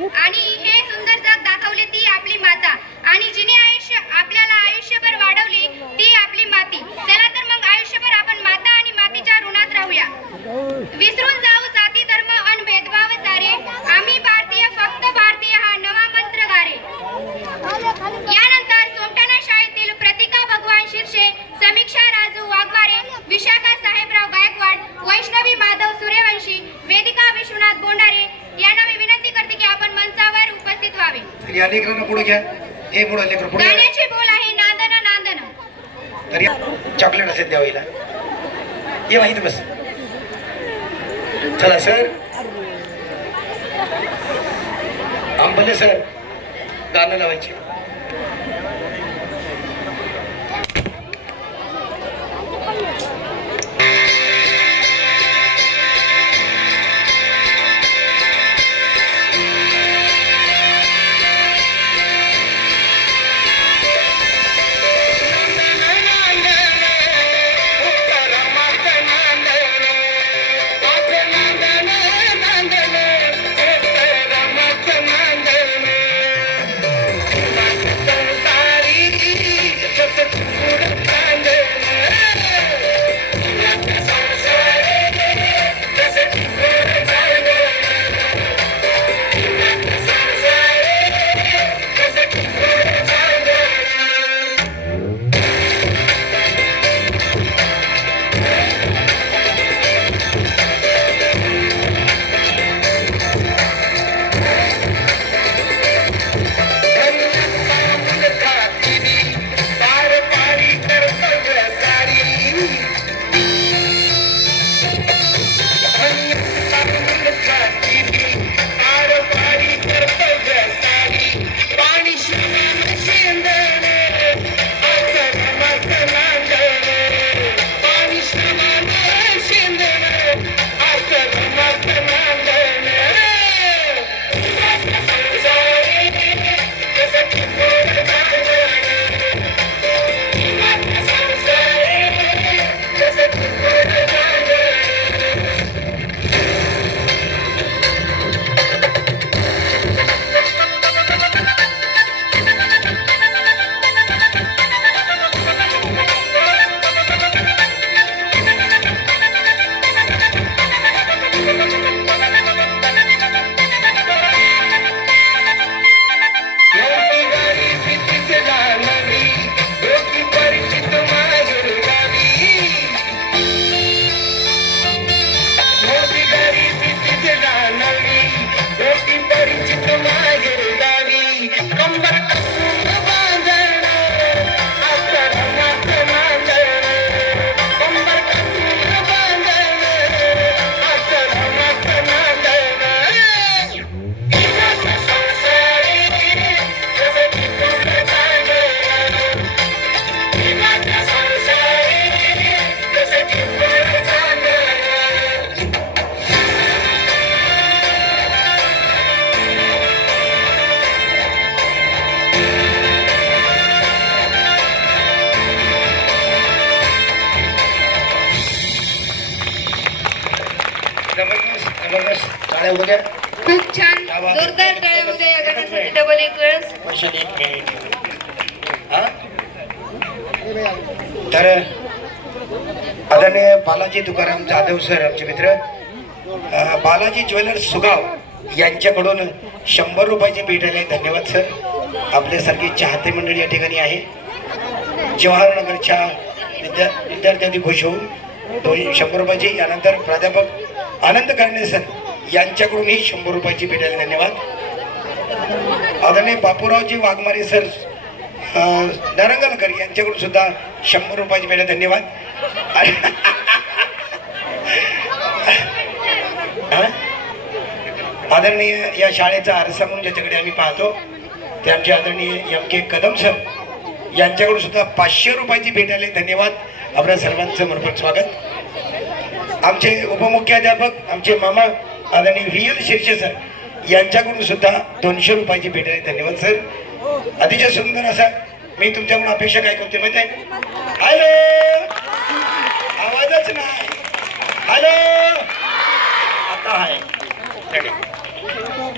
आणि हे सुंदर जग दाखवले ती आपली माता आणि जिने आपल्याला आयुष्यभर वाढवली ती आपली माती. चला तर मग आयुष्यभर आपण माता आणि मातीच्या ऋणात राहूया. विसरून जाऊ जाती धर्म अन भेदभाव सारे, आम्ही भारतीय फक्त भारतीय हा नवा मंत्र गारे. यानंतर सोमठाणा शाळेतील प्रतिका भगवान शिर्षे, समीक्षा राजू वाघमारे, विशाखा साहेबराव गायकवाड, वैष्णवी माधव सूर्यवंशी, वेदिका विश्वनाथ बोंडारे यांना मी विनंती करते की आपण मंचावर उपस्थित व्हावे. या लेकरांना पुढे घ्या. हे पुढे लेकर पुढे. गाण्याचे बोल आहे नांदन नांदन. तर चॉकलेट असेल द्यावीला. ये माहिती बस. चला सर. आंबले सर गाणं लावायचे. खूप छान जोरदार टाळ्यांमध्ये या गाण्यासाठी डबल एक वेळेस. तर आदरणीय बालाजी तुकाराम जाधव सर आमचे मित्र बालाजी ज्वेलर्स सुगाव यांच्याकडून 100 रुपयाची भेट आली. धन्यवाद सर. आपल्यासारखी चाहते मंडळी या ठिकाणी आहे. जवाहरनगरच्या विद्यार्थ्यांनी खुश होऊन 100 रुपयाची. यानंतर प्राध्यापक आनंद कारणे सर यांच्याकडूनही 100 रुपयाची भेट आली. धन्यवाद. आदरणीय बापूरावजी वाघमारे सर नारंगलकर यांच्याकडून सुद्धा 100 रुपयाची भेट. धन्यवाद. आदरणीय या शाळेचा आरसा म्हणून ज्याच्याकडे आम्ही पाहतो ते आमचे आदरणीय M.K. कदम सर यांच्याकडून सुद्धा 500 रुपयाची भेट आली. धन्यवाद. आपल्या सर्वांचं मनपूर्वक स्वागत. आमचे उपमुख्याध्यापक आमचे मामा आदरणीय VL शिर्षे सर यांच्याकडून सुद्धा 200 रुपयाची भेट आली. धन्यवाद सर. अतिशय सुंदर असा मी तुमच्याकडून अपेक्षा काय करते माहिती आहे? हॅलो, आवाजच नाही. हॅलो, आता आहे.